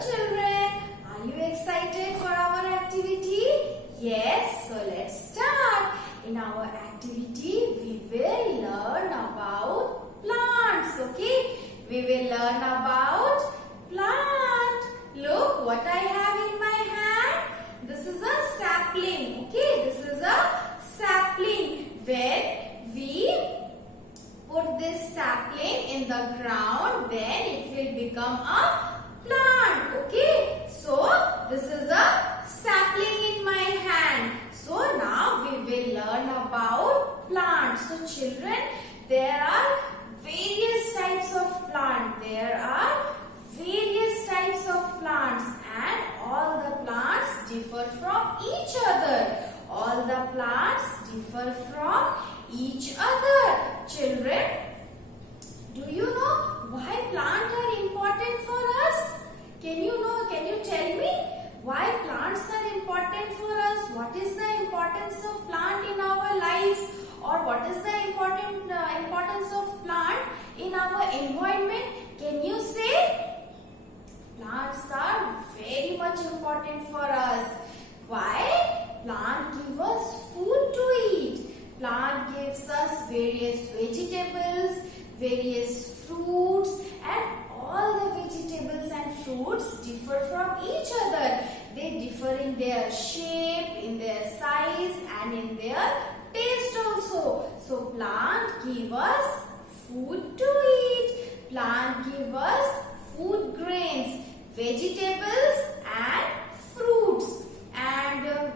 children, are you excited for our activity? Yes, so let's start. In our activity, we will learn about plants, okay? We will learn about plant. Look what I have in my hand. This is a sapling, okay? This is a sapling. When we put this sapling in the ground, then it will become a plant, okay? So this is a sapling in my hand. So now we will learn about plants. So children, there are various types of plants. There are various types of plants, and all the plants differ from each other. All the plants differ from each other. Children, do you know why plants are important for us? Can you tell me why plants are important for us? What is the importance of plant in our lives? Or what is the importance of plant in our environment? Can you say? Plants are very much important for us. Why? Plant gives us food to eat. Plant gives us various vegetables, various fruits, and all the vegetables and fruits differ from each other. They differ in their shape, in their size, and in their taste also. So plant give us food to eat. Plant give us food grains, vegetables and fruits. And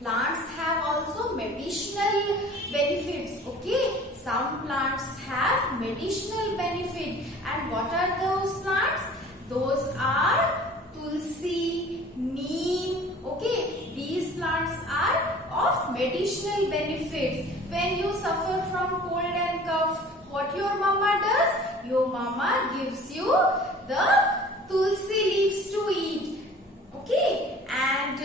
plants have also medicinal benefits, okay? Some plants have medicinal benefit. And what are those plants? Those are tulsi, neem, okay? These plants are of medicinal benefits. When you suffer from cold and cough, what your mama does? Your mama gives you the tulsi leaves to eat, okay? And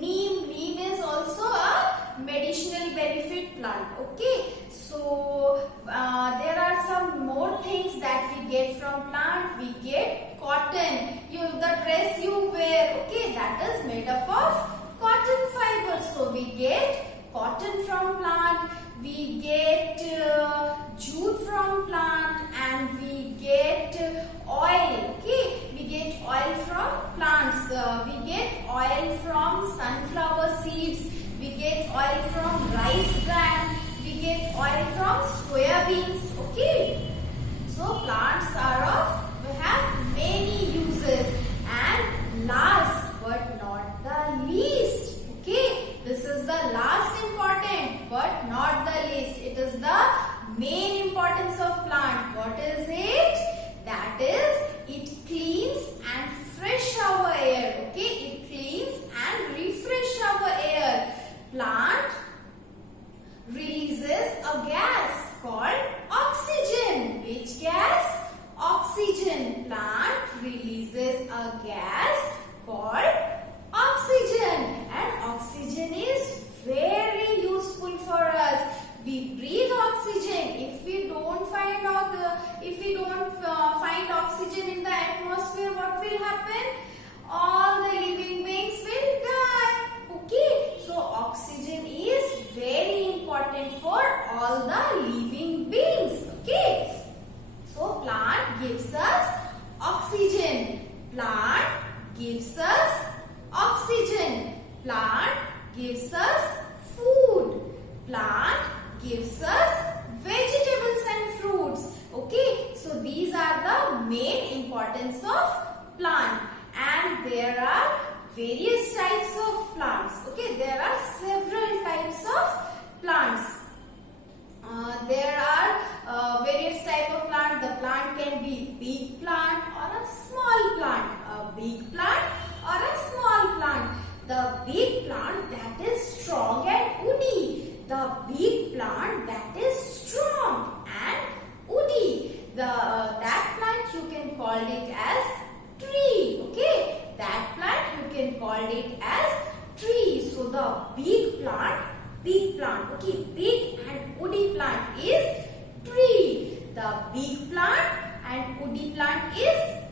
neem is also a medicinal benefit plant, okay? So there are some more things that we get from plant. We get cotton. The dress you wear, okay, that is made up of cotton fiber. So we get cotton from plant. We get jute from plant, and we get oil, okay? We get oil from plants. We get oil from sunflower seeds. We get oil from rice bran. We get oil from soya beans, okay? So plants have many uses. And last but not the least, okay? This is the last important but not the least. It is the main importance of plant. What is it? That is, it cleans and fresh our air, okay? It cleans and refresh our air. Plant releases a gas called oxygen. Which gas? Oxygen. Plant releases a gas called oxygen. And oxygen is very useful for us. We breathe oxygen. If we don't find oxygen in the atmosphere, what will happen? All the living beings will die. Okay, so oxygen is very important for all the living beings. Okay, so plant gives us oxygen. Plant gives us oxygen. Plant gives us food. Plant gives us vegetables and fruits. Okay, so these are the main importance of plant. And there are various types of plants. Okay, there are several types of plants. There are various types of plant. The plant can be big plant or a small plant. A big plant or a small plant. The big plant that is strong and woody. The big plant that is strong and woody. That plant you can call it as tree. Okay, that plant you can call it as tree. So the big plant, okay, big and woody plant is tree. The big plant and woody plant is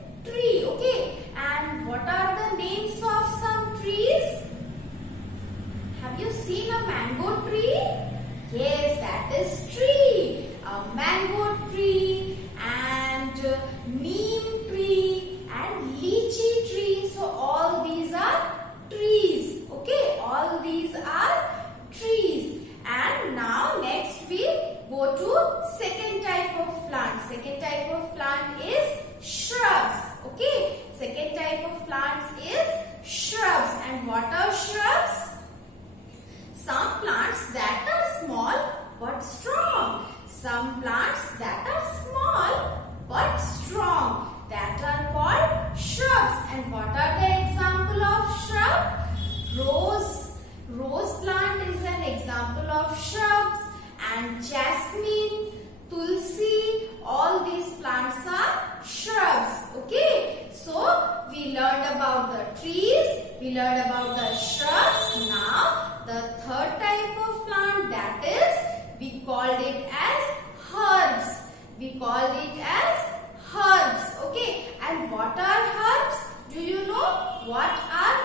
We learned about the shrubs. Now the third type of plant, that is, we called it as herbs. We called it as herbs. Okay. And what are herbs? Do you know what are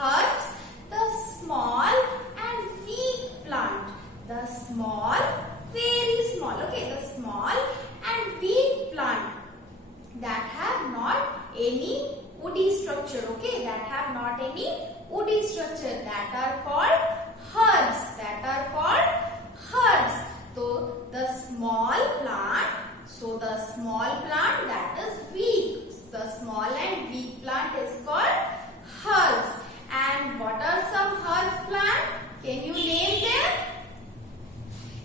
herbs? The small and weak plant. The small, very small. Okay. The small and weak plant that have not any woody structure. Okay. That have not any woody structure. That are called herbs. That are called herbs. So the small plant. So the small plant that is weak. The small and weak plant is called herbs. And what are some herb plant? Can you name them?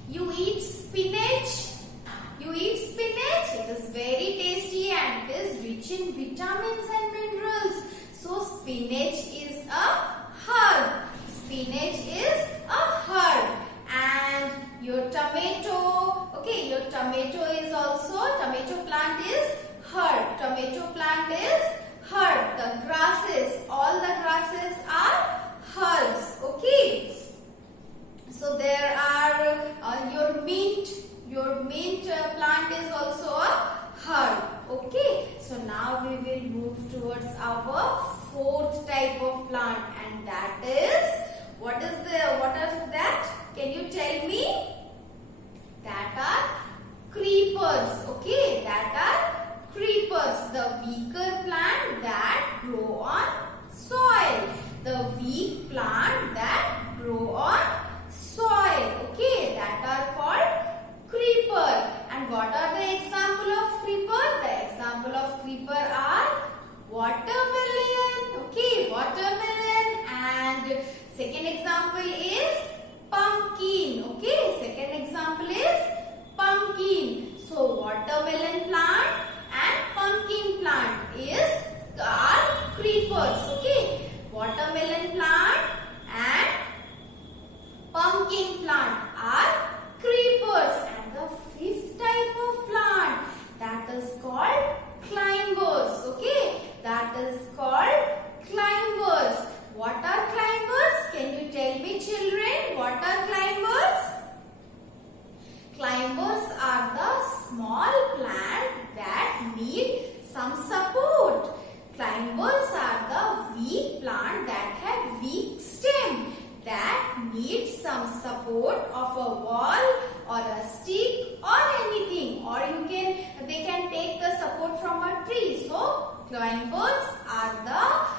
You eat spinach. You eat spinach. It is very tasty and it is rich in vitamins and minerals. So spinach is a herb. Spinach is a herb. And your tomato. Okay, your tomato is also, tomato plant is herb. Tomato plant is herb. The grasses, all the grasses are herbs. Okay. So there are your mint. Your mint plant is also a herb. Okay. So now we will move towards our fourth type of plant, and that is, what is that? Can you tell me? That are creepers. Okay. That are creepers. The weaker plant that grow on soil. The weak plant that grow on soil. Okay. That are called creeper. And what are the example of creeper? The example of creeper are watermelon. Okay. Watermelon. And second example is pumpkin. Okay. Second example is pumpkin. So watermelon plant and pumpkin plant are creepers. Okay. Watermelon plant and pumpkin plant are creepers. And the fifth type of plant, that is called climbers. Okay. That is called climbers. What are climbers? Can you tell me, children? What are climbers? Climbers are the small plant that need some support. Climbers are the weak plant that have weak stem, that need some support of a wall or a stick or anything, or they can take the support from a tree. So climbers are the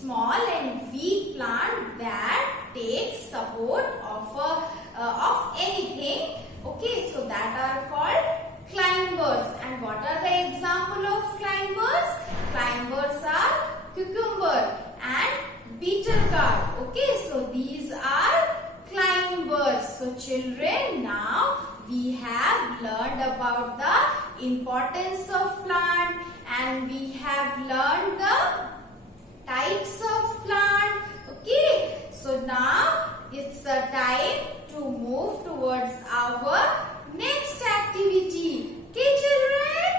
small and weak plant that takes support of anything. Okay, so that are called climbers. And what are the example of climbers? Climbers are cucumber and bitter gourd. Okay, so these are climbers. So children, now we have learned about the importance of plant, and we have learned the types of plant. Okay, so now it's a time to move towards our next activity. Okay, children?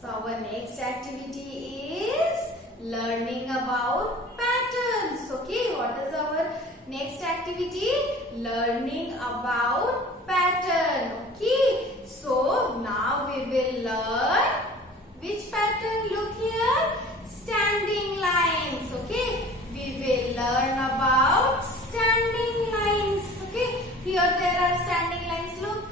So our next activity is learning about patterns. Okay, what is our next activity? Learning about pattern. Okay, so now we will learn which pattern. Look here, standing lines. Okay, we will learn about standing lines. Okay, here there are standing lines. Look,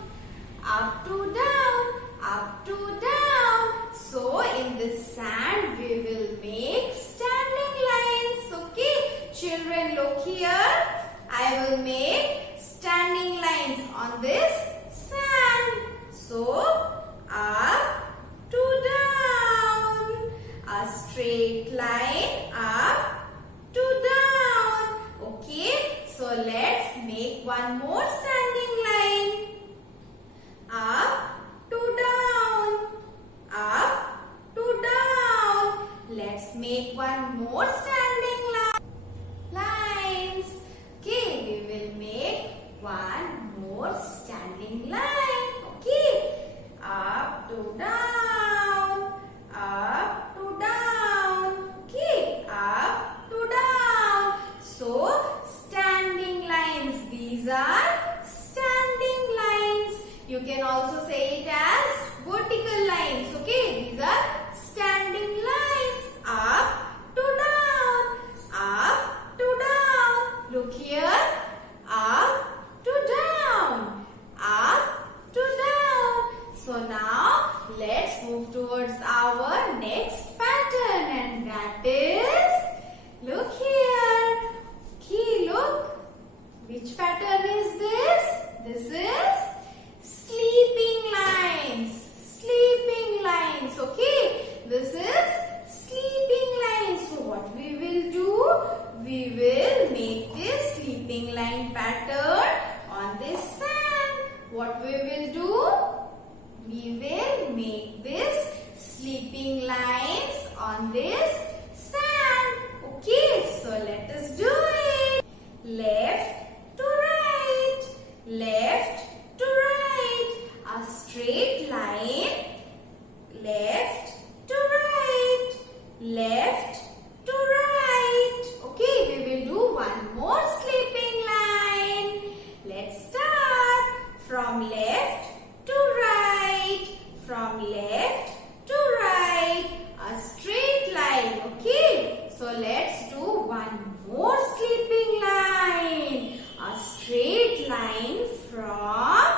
up to down, up to down. So in this sand we will make standing lines. Okay, children, look here. I will make standing lines on this sand. So up to down, a straight line up to down. Okay, so let's make one more standing line. Up to down, up to down. Let's make one more standing lines. Okay, we will make one more standing line. Okay, up to down, up to down. Okay, up next pattern, and that is, look here. Okay, look. Which pattern is this? This is sleeping lines. Sleeping lines. Okay. This is sleeping lines. So what we will do? We will make this sleeping line pattern on this sand. What we will do? We will make this sleeping lines on this sand. Okay, so let us do it. Left to right, left to right, a straight line, left to right, left to right. Okay, we will do one more sleeping line. Let's start from left to right, from left to right, a straight line. Okay, so let's do one more sleeping line, a straight line from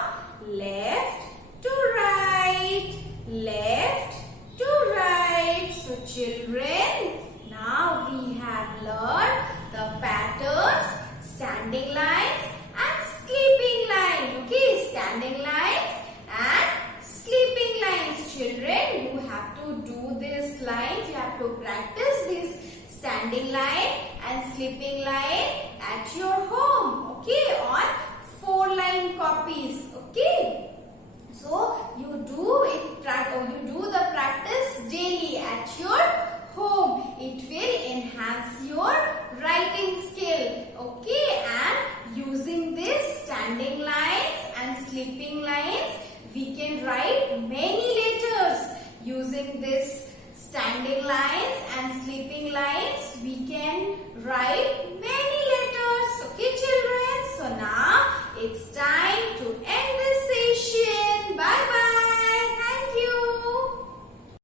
left to right, left to right. So children, now we have learned the patterns, standing lines and sleeping line. Okay, standing lines and sleeping lines. Children, you have to do these lines. You have to practice this standing line and sleeping line at your home. Okay, on 4-line copies. Okay, so you do it. You do the practice daily at your home. It will enhance your writing skill. Okay, and using this standing lines and sleeping lines, we can write many letters. Using this standing lines and sleeping lines,